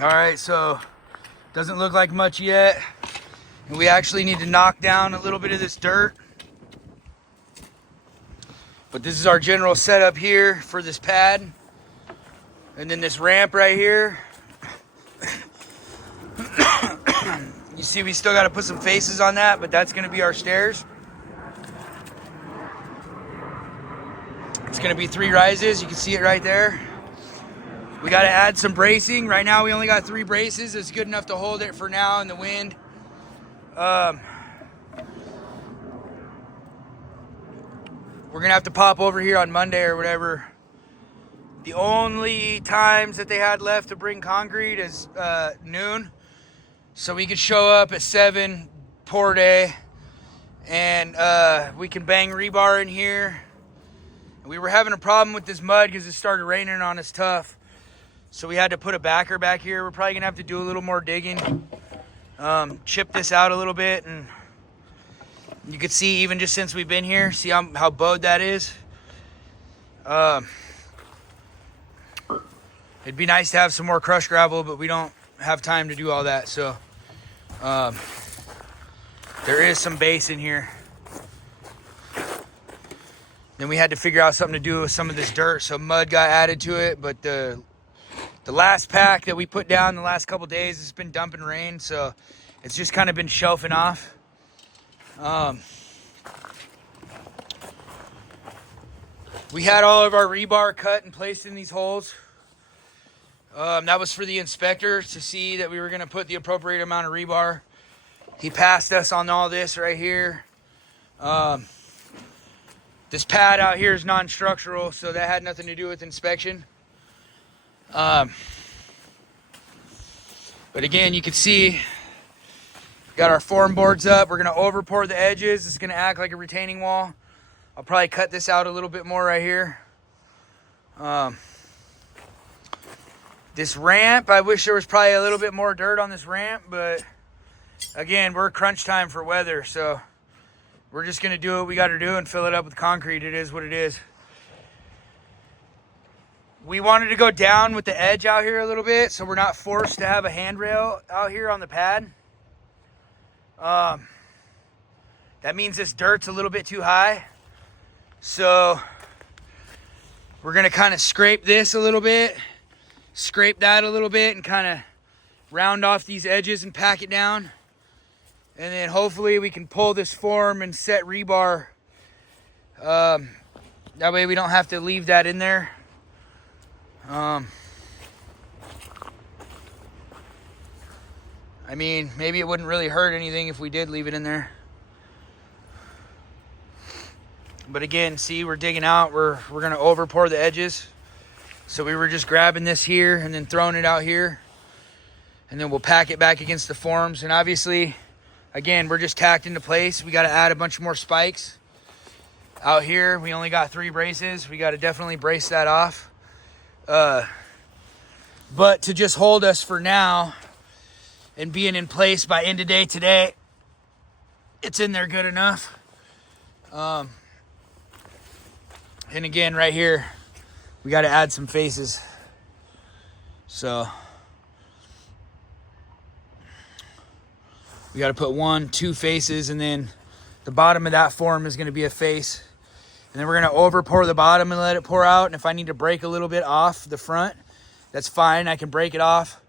All right, so doesn't look like much yet. And we actually need to knock down a little bit of this dirt. But this is our general setup here for this pad. And then this ramp right here. You see we still got to put some faces on that, but that's going to be our stairs. It's going to be 3 rises. You can see it right there. We got to add some bracing. Right now we only got 3 braces. It's good enough to hold it for now in the wind. We're going to have to pop over here on Monday or whatever. The only times that they had left to bring concrete is noon. So we could show up at 7, pour day, and we can bang rebar in here. We were having a problem with this mud because it started raining on us tough. So we had to put a backer back here. We're probably going to have to do a little more digging. Chip this out a little bit. And you can see even just since we've been here, see how bowed that is. It'd be nice to have some more crushed gravel, but we don't have time to do all that. So there is some base in here. Then we had to figure out something to do with some of this dirt, so mud got added to it. But the last pack that we put down the last couple days, it's been dumping rain, so it's just kind of been shelving off. We had all of our rebar cut and placed in these holes. That was for the inspector to see that we were going to put the appropriate amount of rebar. He passed us on all this right here. This pad out here is non-structural, so that had nothing to do with inspection. But again, you can see, got our form boards up. We're going to over pour the edges. It's going to act like a retaining wall. I'll probably cut this out a little bit more right here. This ramp, I wish there was probably a little bit more dirt on this ramp, but again, we're crunch time for weather, so we're just going to do what we got to do and fill it up with concrete. It is what it is. We wanted to go down with the edge out here a little bit, so we're not forced to have a handrail out here on the pad. That means this dirt's a little bit too high. So we're going to kind of scrape this a little bit, scrape that a little bit, and kind of round off these edges and pack it down. And then hopefully we can pull this form and set rebar. That way we don't have to leave that in there. I mean, maybe it wouldn't really hurt anything if we did leave it in there. But again, see, we're digging out. We're going to over pour the edges. So we were just grabbing this here and then throwing it out here. And then we'll pack it back against the forms. And obviously, again, we're just tacked into place. We got to add a bunch more spikes. Out here, we only got 3 braces. We got to definitely brace that off. But to just hold us for now and being in place by end of day today, it's in there good enough. And again, right here, we got to add some faces. So we got to put 1, 2 faces, and then the bottom of that form is going to be a face. And then we're going to over pour the bottom and let it pour out. And if I need to break a little bit off the front, that's fine. I can break it off,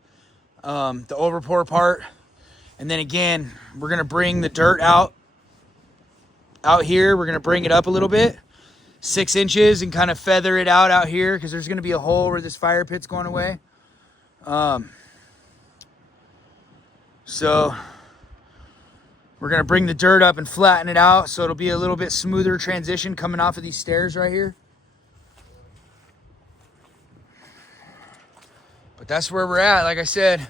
the over pour part. And then again, we're going to bring the dirt out here. We're going to bring it up a little bit, 6 inches, and kind of feather it out here because there's going to be a hole where this fire pit's going away. So we're going to bring the dirt up and flatten it out so it'll be a little bit smoother transition coming off of these stairs right here. But that's where we're at. Like I said,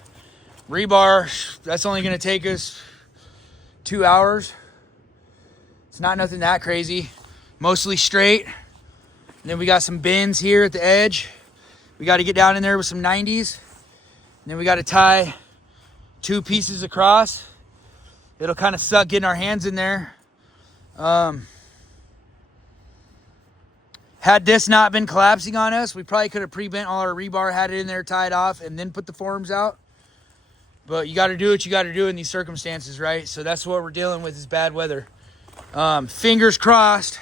rebar, that's only going to take us 2 hours. It's not nothing that crazy. Mostly straight. And then we got some bends here at the edge. We got to get down in there with some 90s. And then we got to tie 2 pieces across. It'll kind of suck getting our hands in there. Had this not been collapsing on us, we probably could have pre-bent all our rebar, had it in there tied off, and then put the forms out. But you got to do what you got to do in these circumstances, right? So that's what we're dealing with is bad weather. Fingers crossed.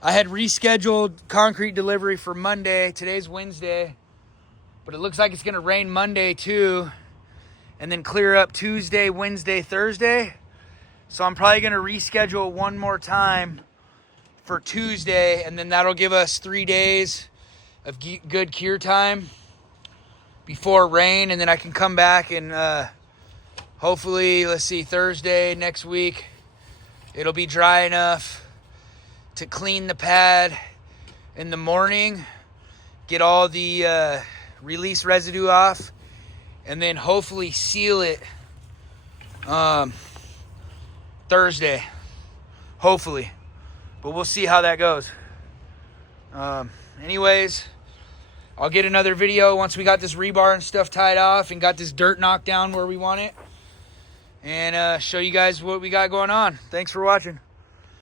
I had rescheduled concrete delivery for Monday. Today's Wednesday. But it looks like it's going to rain Monday too. And then clear up Tuesday, Wednesday, Thursday. So I'm probably going to reschedule one more time for Tuesday. And then that'll give us 3 days of good cure time before rain. And then I can come back and hopefully, let's see, Thursday next week, it'll be dry enough to clean the pad in the morning, get all the release residue off, and then hopefully seal it Thursday, hopefully. But we'll see how that goes. Anyways, I'll get another video once we got this rebar and stuff tied off and got this dirt knocked down where we want it, and show you guys what we got going on. Thanks for watching.